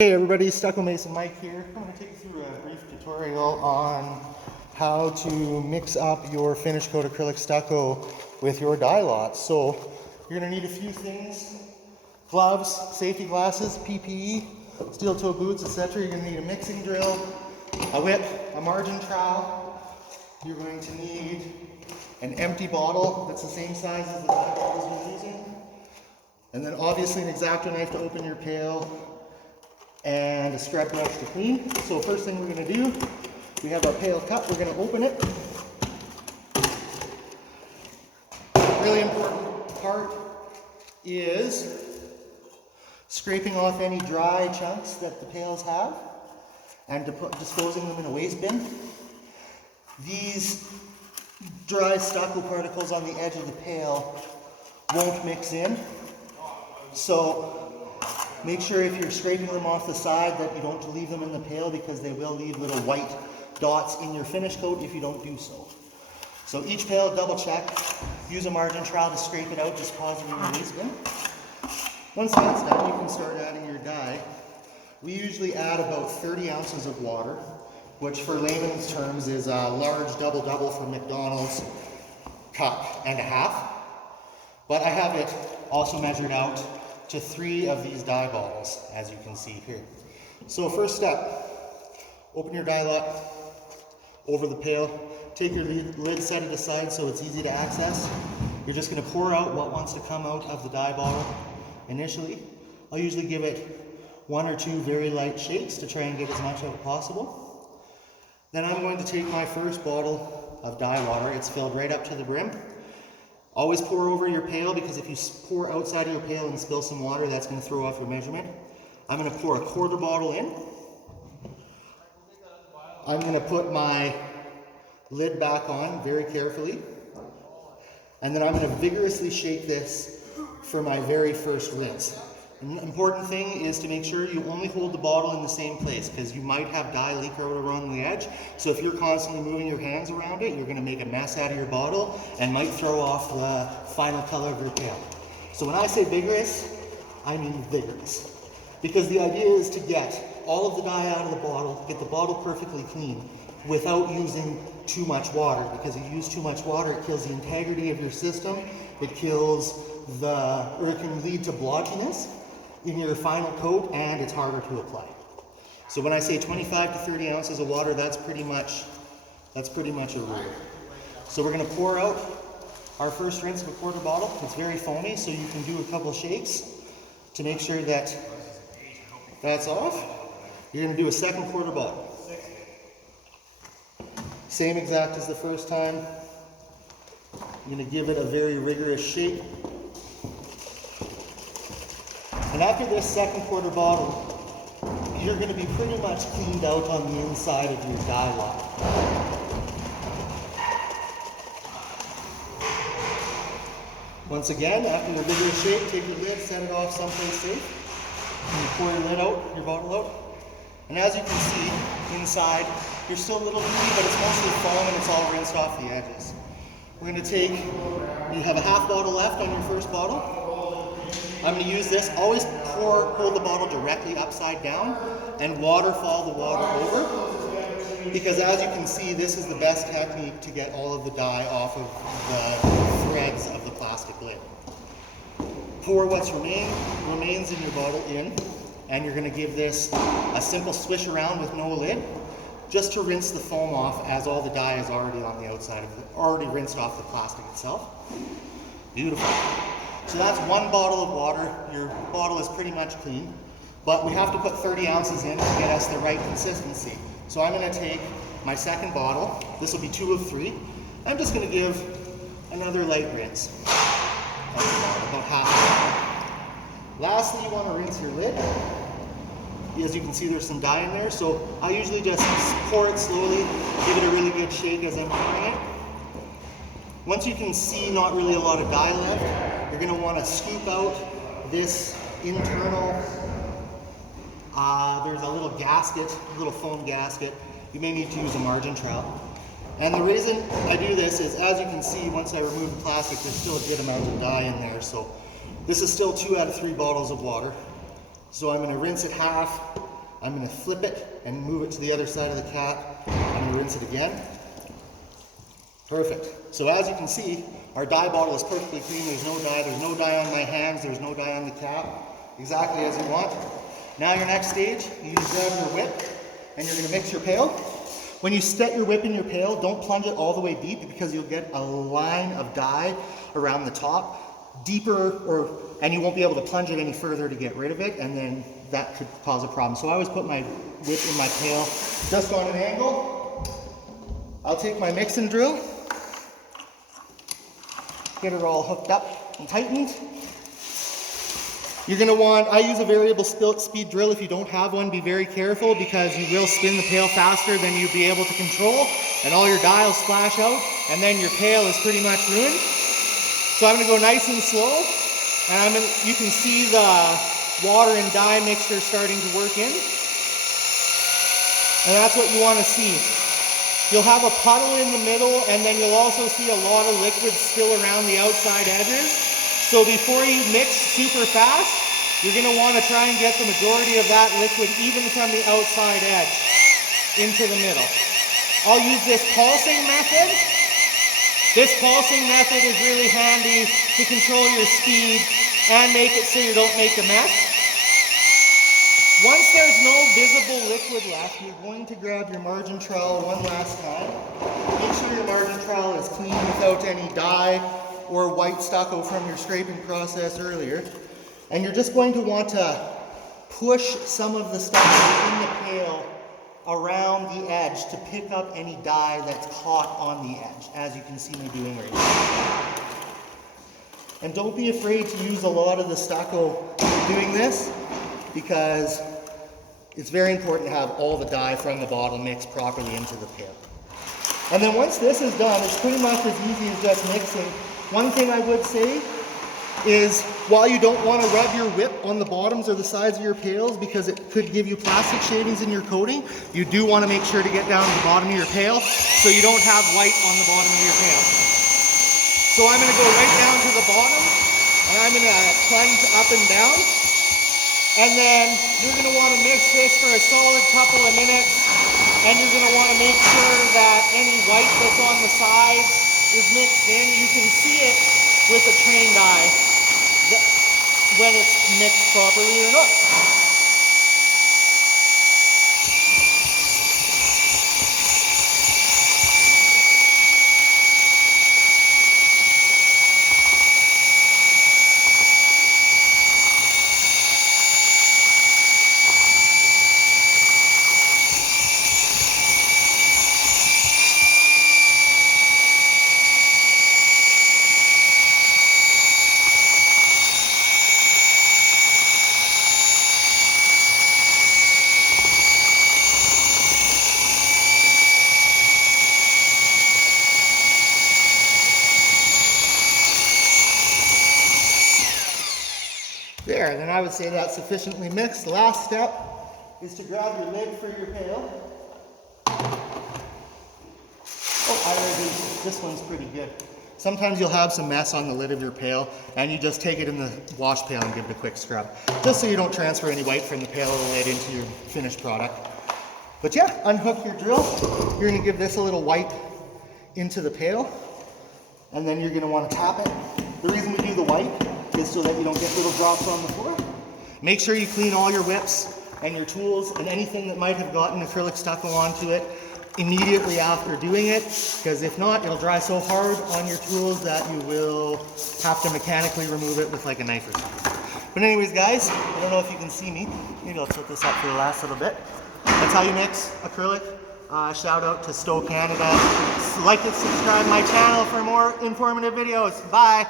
Hey everybody, Stucco Mason Mike here. I'm going to take you through a brief tutorial on how to mix up your finish coat acrylic stucco with your dye lots. So you're going to need a few things: gloves, safety glasses, PPE, steel toe boots, etc. You're going to need a mixing drill, a whip, a margin trowel. You're going to need an empty bottle that's the same size as the dye bottles you're using, and then obviously an X-Acto knife to open your pail, and a scrub brush to clean. So first thing we're going to do, we have our pail cup, we're going to open it. Really important part is scraping off any dry chunks that the pails have and disposing them in a waste bin. These dry stucco particles on the edge of the pail won't mix in, so make sure if you're scraping them off the side that you don't leave them in the pail, because they will leave little white dots in your finish coat if you don't do so. So each pail, double check. Use a margin trowel to scrape it out, just pause it in the waste bin. Once that's done, you can start adding your dye. We usually add about 30 ounces of water, which for layman's terms is a large double-double from McDonald's cup and a half. But I have it also measured out to 3 of these dye bottles, as you can see here. So first step, open your dye lot over the pail, take your lid, set it aside so it's easy to access. You're just going to pour out what wants to come out of the dye bottle initially. I'll usually give it 1 or 2 very light shakes to try and get as much out as possible. Then I'm going to take my first bottle of dye water. It's filled right up to the brim. Always pour over your pail, because if you pour outside of your pail and spill some water, that's going to throw off your measurement. I'm going to pour a quarter bottle in. I'm going to put my lid back on very carefully. And then I'm going to vigorously shake this for my very first rinse. An important thing is to make sure you only hold the bottle in the same place, because you might have dye leak out around the edge. So if you're constantly moving your hands around it, you're going to make a mess out of your bottle and might throw off the final color of your pail. So when I say vigorous, I mean vigorous. Because the idea is to get all of the dye out of the bottle, get the bottle perfectly clean without using too much water. Because if you use too much water, it kills the integrity of your system. It kills or it can lead to blotchiness in your final coat, and it's harder to apply. So when I say 25 to 30 ounces of water, that's pretty much a rule. So we're going to pour out our first rinse of a quarter bottle. It's very foamy, so you can do a couple shakes to make sure that that's off. You're going to do a second quarter bottle. Same exact as the first time. I'm going to give it a very rigorous shake. And after this second quarter bottle, you're going to be pretty much cleaned out on the inside of your dye lot. Once again, after the vigorous shake, take your lid, set it off someplace safe, and you pour your lid out, your bottle out. And as you can see, inside, you're still a little gooey, but it's mostly foam and it's all rinsed off the edges. We're going to take, you have a half bottle left on your first bottle. I'm going to use this. Always hold the bottle directly upside down and waterfall the water over, because as you can see, this is the best technique to get all of the dye off of the threads of the plastic lid. Pour what's remains in your bottle in, and you're going to give this a simple swish around with no lid, just to rinse the foam off, as all the dye is already on the outside of already rinsed off the plastic itself. Beautiful. So that's 1 bottle of water. Your bottle is pretty much clean, but we have to put 30 ounces in to get us the right consistency. So I'm going to take my second bottle. This will be 2 of 3. I'm just going to give another light rinse. About half. Lastly, you want to rinse your lid. As you can see, there's some dye in there, so I usually just pour it slowly, give it a really good shake as I'm pouring it. Once you can see not really a lot of dye left, you're going to want to scoop out this internal, there's a little gasket, a little foam gasket. You may need to use a margin trowel. And the reason I do this is, as you can see, once I remove the plastic, there's still a good amount of dye in there. So this is still 2 out of 3 bottles of water. So I'm going to rinse it half, I'm going to flip it and move it to the other side of the cap. I'm going to rinse it again. Perfect. So as you can see, our dye bottle is perfectly clean. There's no dye. There's no dye on my hands. There's no dye on the cap. Exactly as you want. Now your next stage, you just grab your whip and you're going to mix your pail. When you set your whip in your pail, don't plunge it all the way deep because you'll get a line of dye around the top, deeper, and you won't be able to plunge it any further to get rid of it, and then that could cause a problem. So I always put my whip in my pail just on an angle. I'll take my mixing drill, get it all hooked up and tightened. You're going to want, I use a variable speed drill. If you don't have one, be very careful because you will spin the pail faster than you'll be able to control, and all your dye will splash out, and then your pail is pretty much ruined. So I'm going to go nice and slow, and you can see the water and dye mixture starting to work in. And that's what you want to see. You'll have a puddle in the middle, and then you'll also see a lot of liquid still around the outside edges. So before you mix super fast, you're going to want to try and get the majority of that liquid even from the outside edge into the middle. I'll use this pulsing method. This pulsing method is really handy to control your speed and make it so you don't make a mess. Once there's no visible liquid left, you're going to grab your margin trowel one last time. Make sure your margin trowel is clean without any dye or white stucco from your scraping process earlier. And you're just going to want to push some of the stucco in the pail around the edge to pick up any dye that's caught on the edge, as you can see me doing right now. And don't be afraid to use a lot of the stucco when doing this, because it's very important to have all the dye from the bottle mixed properly into the pail. And then once this is done, it's pretty much as easy as just mixing. One thing I would say is, while you don't want to rub your whip on the bottoms or the sides of your pails because it could give you plastic shavings in your coating, you do want to make sure to get down to the bottom of your pail so you don't have white on the bottom of your pail. So I'm going to go right down to the bottom, and I'm going to plunge up and down. And then you're going to want to mix this for a solid couple of minutes, and you're going to want to make sure that any white that's on the sides is mixed in. You can see it with a trained eye when it's mixed properly or not. There, then I would say that's sufficiently mixed. The last step is to grab your lid for your pail. Oh, I already, this one's pretty good. Sometimes you'll have some mess on the lid of your pail, and you just take it in the wash pail and give it a quick scrub, just so you don't transfer any white from the pail or the lid into your finished product. But yeah, unhook your drill. You're going to give this a little wipe into the pail, and then you're going to want to tap it. The reason we do the wipe is so that you don't get little drops on the floor. Make sure you clean all your whips and your tools and anything that might have gotten acrylic stucco onto it immediately after doing it, because if not, it'll dry so hard on your tools that you will have to mechanically remove it with like a knife or something. But anyways, guys, I don't know if you can see me. Maybe I'll tilt this up for the last little bit. That's how you mix acrylic. Shout out to Stolit Canada. Like and subscribe to my channel for more informative videos. Bye.